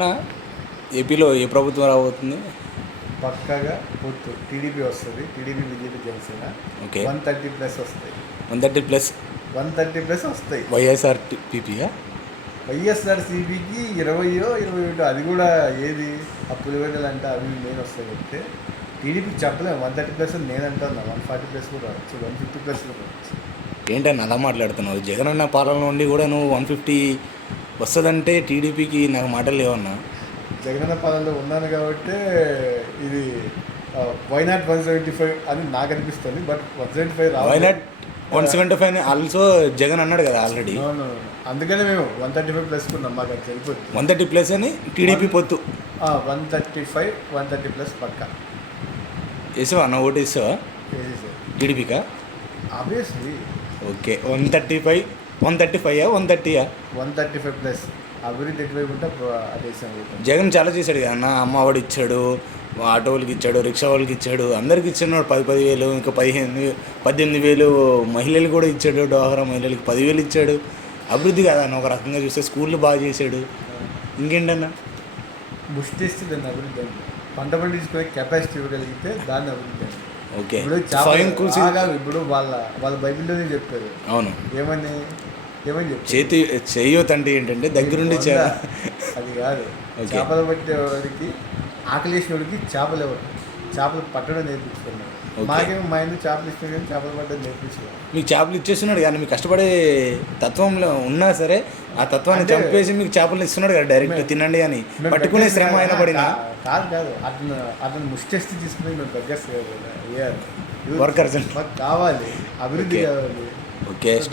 నా ఏపీలో ఏ ప్రభుత్వం రాబోతుంది? పక్కాగా పొత్తు. టీడీపీ వస్తుంది. TDP BJP Janasena. Okay. One thirty plus వస్తాయి. One thirty plus? One thirty plus వస్తాయి. వైఎస్ఆర్ పీపీయా వైఎస్ఆర్ సిపికి ఇరవయో ఇరవై ఒకటో అది కూడా ఏది? అప్పులు వెళ్ళాలంటే అవి నేను వస్తాయి చెప్తే టీడీపీకి చెప్పలేము. వన్ థర్టీ ప్లస్ నేను అంటున్నా వన్ ఫార్టీ ప్లస్ కూడా రావచ్చు. వన్ ఫిఫ్టీ ప్లస్ కూడా రావచ్చు. ఏంటని అలా మాట్లాడుతున్నావు? జగన్ అన్న పాలన నుండి కూడా నువ్వు వన్ ఫిఫ్టీ వస్తుందంటే టీడీపీకి నాకు మాటలు లేవన్నా. జగనన్న పాలనలో ఉన్నాను కాబట్టి ఇది why not one seventy five అని నాకు అనిపిస్తుంది but one seventy five why not one seventy five also Jagan అన్నాడు కదా ఆల్రెడీ అందుకనే మేము వన్ థర్టీ ఫైవ్ ప్లస్ కున్నాం మాకు అది సరిపోతుంది. వన్ థర్టీ ప్లస్ అని టీడీపీ పొత్తు. One thirty five one thirty plus పక్క. వేసావా? అన్న ఓటు వేసావా? టీడీపీకా? Obviously okay one thirty five one thirty five one థర్టీయా one thirty five plus అభివృద్ధి ఎక్కువైపు ఉంటే జగన్ చాలా చేశాడు కదా అన్న. అమ్మఒడి ఇచ్చాడు ఆటో వాళ్ళకి ఇచ్చాడు రిక్షా వాళ్ళకి ఇచ్చాడు అందరికి ఇచ్చాడు. పది పదివేలు ఇంకా పదిహేను పద్దెనిమిది వేలు మహిళలు కూడా ఇచ్చాడు. డోహరా మహిళలకి పదివేలు ఇచ్చాడు. అభివృద్ధి కదా అన్న. ఒక రకంగా చూస్తే స్కూళ్ళు బాగా చేశాడు. ఇంకేంటన్నా? ముష్టి దాన్ని అభివృద్ధి పంట పండించుకునే కెపాసిటీ ఇవ్వగలిగితే దాన్ని అభివృద్ధి ఓకే ఇప్పుడు స్వయం కృషి. ఇప్పుడు వాళ్ళ వాళ్ళ బైబిల్లోనే చెప్పారు. అవును. ఏమని? ఏమని చెప్పారు? చేతి చేయొత్ అంటే ఏంటంటే దగ్గరుండి చే-. అది కాదు. చేపలు పట్టేవాడికి ఆకలేసినోడికి చేపలు ఇవ్వరు. చేపలు పట్టడం నేర్పించుకున్నాడు. మాకేమో మా ఇంట్లో చేపలు ఇష్టం కానీ చేపలు పట్టడం నేర్పించుకున్నాడు. మీకు చేపలు ఇచ్చేస్తున్నాడు కానీ మీకు కష్టపడే తత్వంలో ఉన్నా సరే ఆ తత్వాన్ని చంపేసి మీకు చేపలు ఇస్తున్నాడు కదా డైరెక్ట్ తినండి అని పట్టుకునే శ్రమ. అయినా పడినా కాదు కాదు అతను అతను ముష్టేస్తే తీసుకుని మేము. Workers. మాకు కావాలి అభివృద్ధి. కావాలి ఓకే So